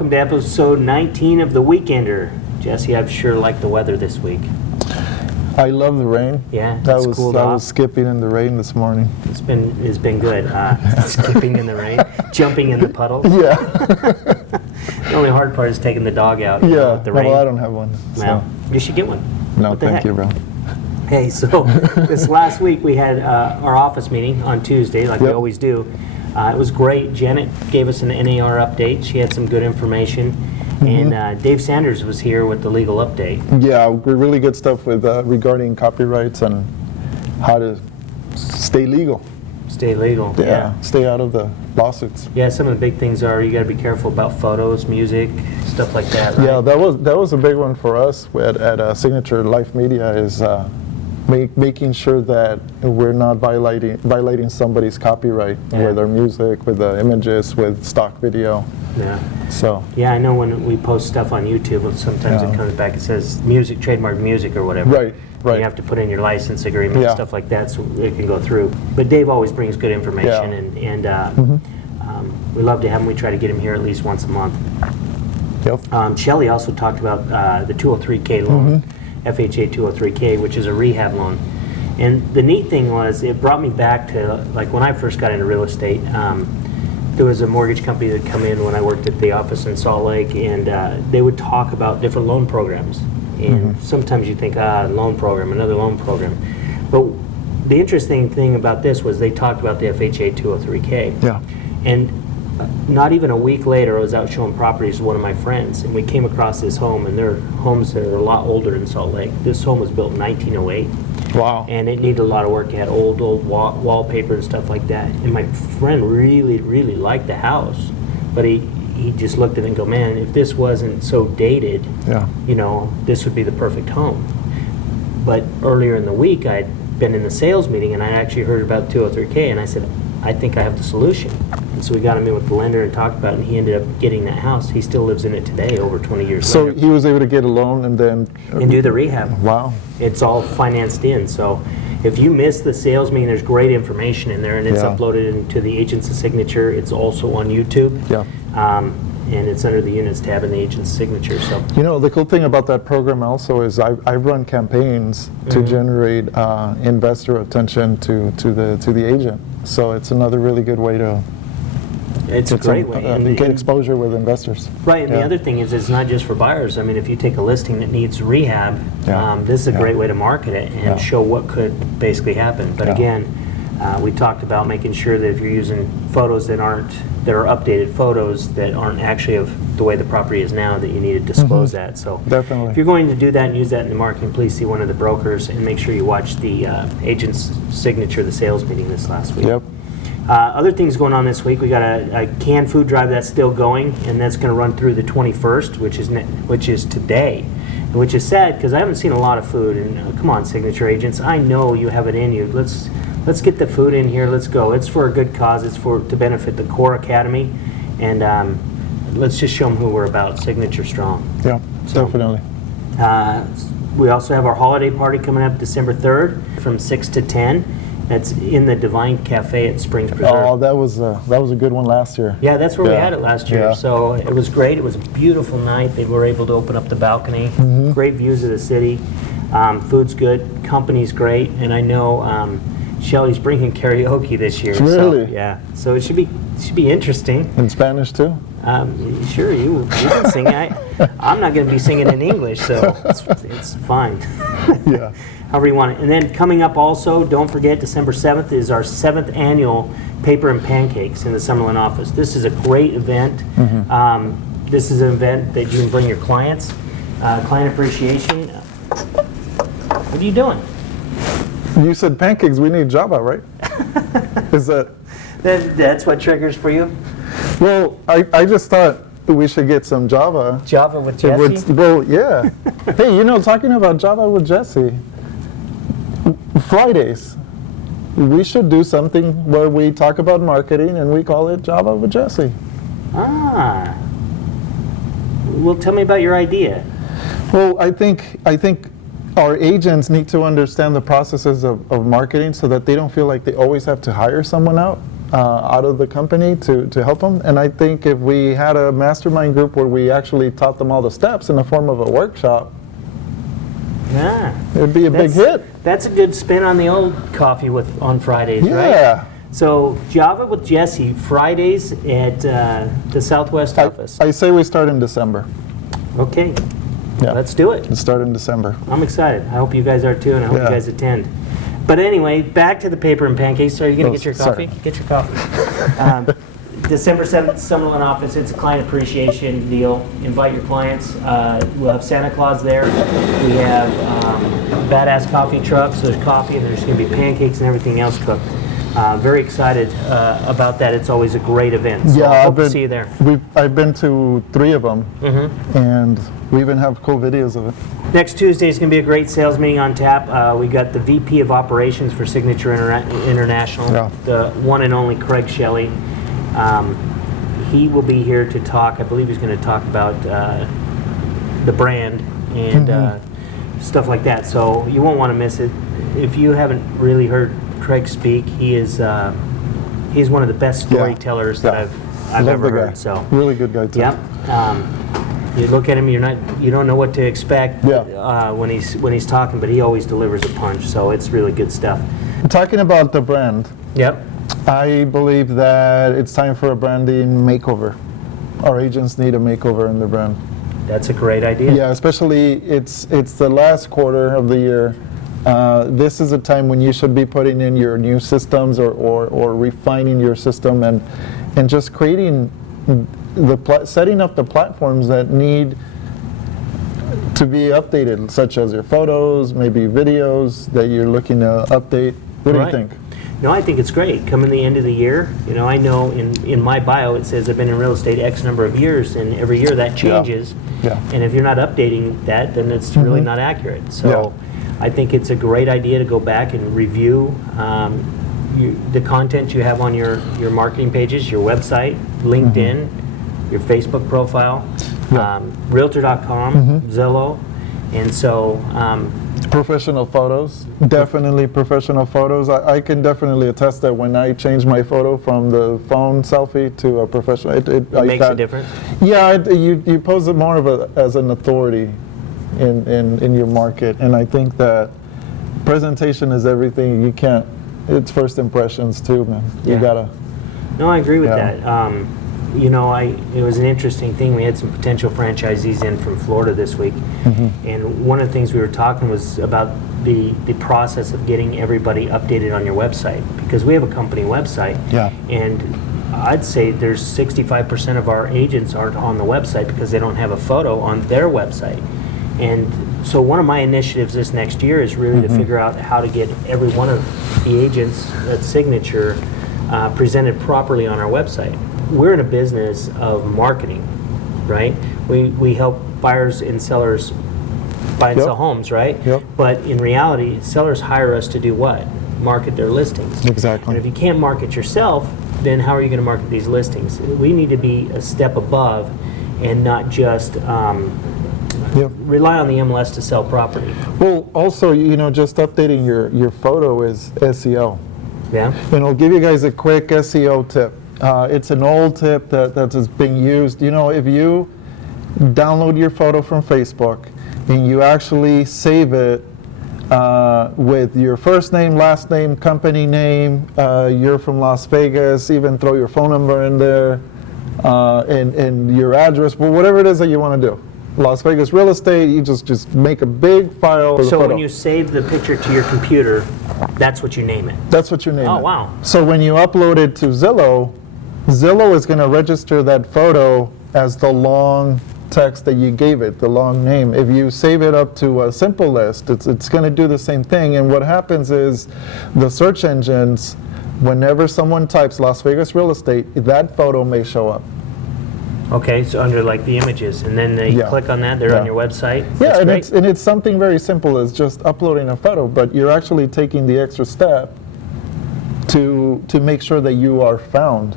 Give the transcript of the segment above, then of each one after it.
Welcome to episode 19 of The Weekender. Jesse, I've sure liked the weather this week. I love the rain. Yeah, I it's cooled off. was skipping in the rain this morning. It's been good. Skipping in the rain, jumping in the puddle. Yeah. The only hard part is taking the dog out. Yeah. With the rain. Well, I don't have one. So. Well, you should get one. No, What the thank heck? you, bro. Hey, so this last week we had our office meeting on Tuesday, like we Yep. always do. It was great. Janet gave us an NAR update. She had some good information. Mm-hmm. And Dave Sanders was here with the legal update. Yeah, really good stuff with regarding copyrights and how to stay legal. Stay legal. Stay out of the lawsuits. Yeah, some of the big things are you got to be careful about photos, music, stuff like that, right? Yeah, that was a big one for us at Signature Life Media is making sure that we're not violating somebody's copyright with our music, with the images, with stock video. Yeah. So. Yeah, I know when we post stuff on YouTube, sometimes it comes back, it says music, trademark music or whatever. Right. Right. You have to put in your license agreement and stuff like that so it can go through. But Dave always brings good information, and we love to have him. We try to get him here at least once a month. Yep. Shelley also talked about the 203K loan, FHA 203K, which is a rehab loan. And the neat thing was it brought me back to like when I first got into real estate. There was a mortgage company that come in when I worked at the office in Salt Lake, and they would talk about different loan programs. And sometimes you think, loan program, another loan program. But the interesting thing about this was they talked about the FHA 203K. Yeah. And not even a week later, I was out showing properties with one of my friends, and we came across this home, and they're homes that are a lot older in Salt Lake. This home was built in 1908. Wow. And it needed a lot of work. It had old wallpaper and stuff like that. And my friend really, really liked the house, but he just looked at it and go, man, if this wasn't so dated, you know, this would be the perfect home. But earlier in the week, I'd been in the sales meeting, and I actually heard about 203K, and I said, I think I have the solution. And so we got him in with the lender and talked about it, and he ended up getting that house. He still lives in it today, over 20 years later. So he was able to get a loan and then... And do the rehab. Wow. It's all financed in. So if you miss the sales meeting, there's great information in there, and it's uploaded into the Agent's Signature. It's also on YouTube. Yeah. And it's under the Units tab in the Agent's Signature. So You know, the cool thing about that program also is I've run campaigns to generate investor attention to the agent. So it's another really good way to it's a great way. get exposure with investors. Right, and the other thing is it's not just for buyers. I mean, if you take a listing that needs rehab, this is a great way to market it and show what could basically happen. But again, we talked about making sure that if you're using photos that are updated photos that aren't actually of the way the property is now, that you need to disclose that. So Definitely. if you're going to do that and use that in the marketing, please see one of the brokers and make sure you watch the Agent's Signature, the sales meeting this last week. Yep. Other things going on this week, we got a canned food drive that's still going, and that's going to run through the 21st, which is today, which is sad because I haven't seen a lot of food. And come on, Signature agents, I know you have it in you. Let's get the food in here. Let's go. It's for a good cause. It's to benefit the Core Academy, and let's just show them who we're about. Signature strong. Yeah, definitely. We also have our holiday party coming up December 3rd from 6 to 10. That's in the Divine Cafe at Springs Preserve. Oh, that was a good one last year. Yeah, that's where we had it last year. Yeah. So it was great. It was a beautiful night. They were able to open up the balcony. Great views of the city. Food's good. Company's great. And I know Shelley's bringing karaoke this year. Really? So, yeah. So it should be interesting. In Spanish too? Sure, you can sing. I'm not going to be singing in English, so it's fine. Yeah. However you want it. And then coming up also, don't forget, December 7th is our 7th annual Paper and Pancakes in the Summerlin office. This is a great event. This is an event that you can bring your clients. Client appreciation. What are you doing? You said pancakes, we need Java, right? Is That's what triggers for you? Well, I just thought we should get some Java. Java with Jesse? Well, yeah. Hey, you know, talking about Java with Jesse, Fridays, we should do something where we talk about marketing and we call it Java with Jesse. Ah. Well, tell me about your idea. Well, I think our agents need to understand the processes of marketing so that they don't feel like they always have to hire someone out. out of the company to help them. And I think if we had a mastermind group where we actually taught them all the steps in the form of a workshop, Yeah. it would be a big hit. That's a good spin on the old coffee on Fridays, right? Yeah. So Java with Jesse, Fridays at the Southwest office. I say we start in December. Okay, Yeah. let's do it. Let's start in December. I'm excited. I hope you guys are too, and I hope Yeah. you guys attend. But anyway, back to the paper and pancakes. Are you going to Oh, get your sorry. coffee? Get your coffee. December 7th, Summerlin office. It's a client appreciation deal. Invite your clients. We'll have Santa Claus there. We have badass coffee trucks. There's coffee, and there's going to be pancakes and everything else cooked. Very excited about that. It's always a great event. So I hope to see you there. I've been to 3 of them, Mm-hmm. and we even have cool videos of it. Next Tuesday is going to be a great sales meeting on tap. We got the VP of Operations for Signature International, Yeah. the one and only Craig Shelley. He will be here to talk. I believe he's going to talk about the brand and stuff like that. So you won't want to miss it. If you haven't really heard Craig speak, he's one of the best storytellers that I've Love ever the guy. heard. So. Really good guy too. Yep. You look at him, you don't know what to expect Yeah. when he's talking, but he always delivers a punch. So it's really good stuff. Talking about the brand, Yep. I believe that it's time for a branding makeover. Our agents need a makeover in their brand. That's a great idea. Yeah, especially it's the last quarter of the year. This is a time when you should be putting in your new systems or refining your system and just creating setting up the platforms that need to be updated, such as your photos, maybe videos that you're looking to update. What do you Right. think? No, I think it's great. Coming the end of the year, I know in my bio it says I've been in real estate X number of years, and every year that changes. Yeah. And if you're not updating that, then it's really not accurate. So I think it's a great idea to go back and review the content you have on your marketing pages, your website, LinkedIn, your Facebook profile, Realtor.com, Zillow, and so. Professional photos, definitely professional photos. I can definitely attest that when I change my photo from the phone selfie to a professional, it makes a difference. Yeah, you pose it more of as an authority in your market, and I think that presentation is everything. You can't. It's first impressions too, man. You Yeah. gotta. No, I agree with Yeah. that. It was an interesting thing. We had some potential franchisees in from Florida this week, and one of the things we were talking was about the process of getting everybody updated on your website, because we have a company website, Yeah. and I'd say there's 65% of our agents aren't on the website because they don't have a photo on their website. And so one of my initiatives this next year is really to figure out how to get every one of the agents at Signature presented properly on our website. We're in a business of marketing, right? We help buyers and sellers buy and Yep. sell homes, right? Yep. But in reality, sellers hire us to do what? Market their listings. Exactly. And if you can't market yourself, then how are you going to market these listings? We need to be a step above and not just Yep. rely on the MLS to sell property. Well, also, just updating your photo is SEO. Yeah? And I'll give you guys a quick SEO tip. It's an old tip that is being used. If you download your photo from Facebook and you actually save it with your first name, last name, company name, you're from Las Vegas, even throw your phone number in there, and your address, well, whatever it is that you want to do. Las Vegas real estate, you just make a big file for the So photo. when you save the picture to your computer, that's what you name it. That's what you name it. Oh, wow. So when you upload it to Zillow, Zillow is going to register that photo as the long text that you gave it, the long name. If you save it up to a simple list, it's going to do the same thing. And what happens is the search engines, whenever someone types Las Vegas real estate, that photo may show up. Okay, so under like the images, and then they Yeah. click on that, they're Yeah. on your website. Yeah, That's and great. it's something very simple as just uploading a photo, but you're actually taking the extra step to make sure that you are found.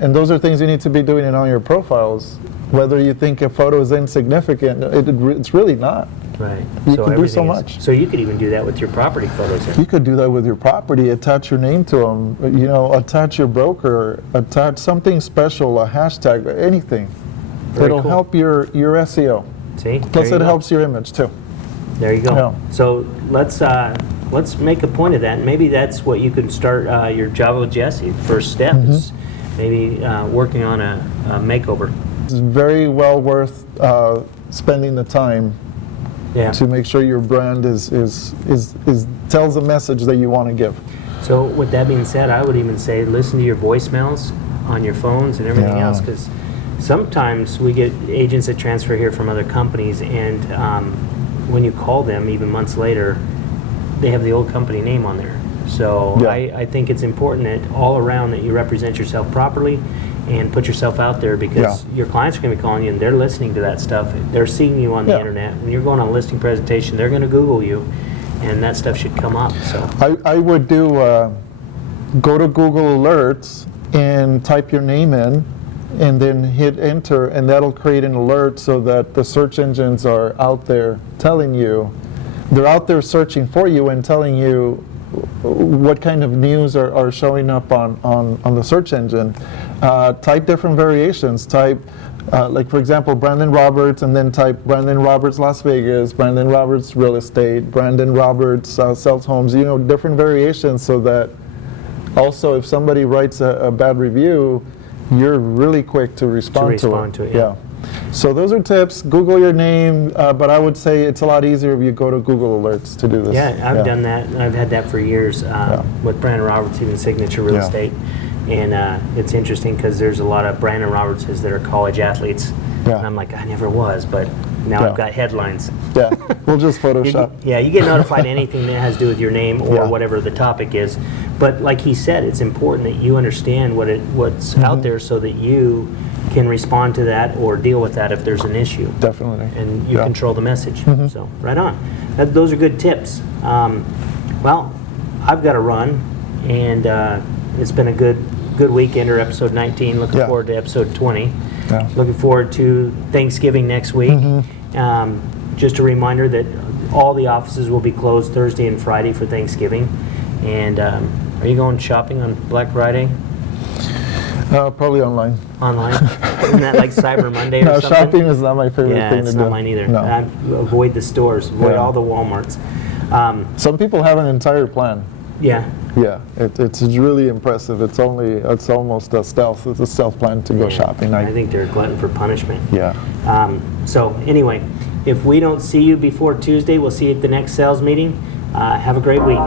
And those are things you need to be doing in all your profiles. Whether you think a photo is insignificant, it's really not. Right. You can do so everything much. So you could even do that with your property photos then. You could do that with your property, attach your name to them, attach your broker, attach something special, a hashtag, anything. Very It'll cool. help your SEO. See? Plus There you it go. helps your image too. There you go. Yeah. So let's make a point of that. Maybe that's what you could start your Java with Jesse. First step is maybe working on a makeover. It's very well worth spending the time Yeah. to make sure your brand is tells a message that you want to give. So with that being said, I would even say listen to your voicemails on your phones and everything Yeah. else, because sometimes we get agents that transfer here from other companies, and when you call them, even months later, they have the old company name on there. So Yeah. I think it's important that all around that you represent yourself properly and put yourself out there, because your clients are going to be calling you and they're listening to that stuff. They're seeing you on the Yeah. internet. When you're going on a listing presentation, they're going to Google you, and that stuff should come up. So I would do go to Google Alerts and type your name in, and then hit enter, and that'll create an alert so that the search engines are out there telling you, they're out there searching for you and telling you what kind of news are showing up on the search engine. Type different variations. Type, like for example, Brandon Roberts, and then type Brandon Roberts Las Vegas, Brandon Roberts Real Estate, Brandon Roberts sells homes, different variations, so that also if somebody writes a bad review, you're really quick to respond to it, yeah. So those are tips. Google your name, but I would say it's a lot easier if you go to Google Alerts to do this. yeah, I've done that. I've had that for years with Brandon Roberts, even Signature Real Yeah. Estate. And it's interesting because there's a lot of Brandon Robertses that are college athletes. Yeah. And I'm like, I never was, but now Yeah. I've got headlines. Yeah, we'll just Photoshop. You get notified anything that has to do with your name or Yeah. whatever the topic is. But like he said, it's important that you understand what's out there so that you can respond to that or deal with that if there's an issue. Definitely. And you Yeah. control the message. So right on. Those are good tips. Well, I've got to run, and it's been a good weekend, or episode 19. Looking Yeah. forward to episode 20. Yeah. Looking forward to Thanksgiving next week. Just a reminder that all the offices will be closed Thursday and Friday for Thanksgiving. And are you going shopping on Black Friday Probably online. online? Isn't that like Cyber Monday or No, something? shopping is not my favorite Yeah, thing it's to not do. mine either. No. Avoid the stores. Avoid Yeah. all the Walmarts. Some people have an entire plan. Yeah. Yeah, it's really impressive. It's almost a stealth. It's a stealth plan to go shopping. I think they're a glutton for punishment. Yeah. So anyway, if we don't see you before Tuesday, we'll see you at the next sales meeting. Have a great week.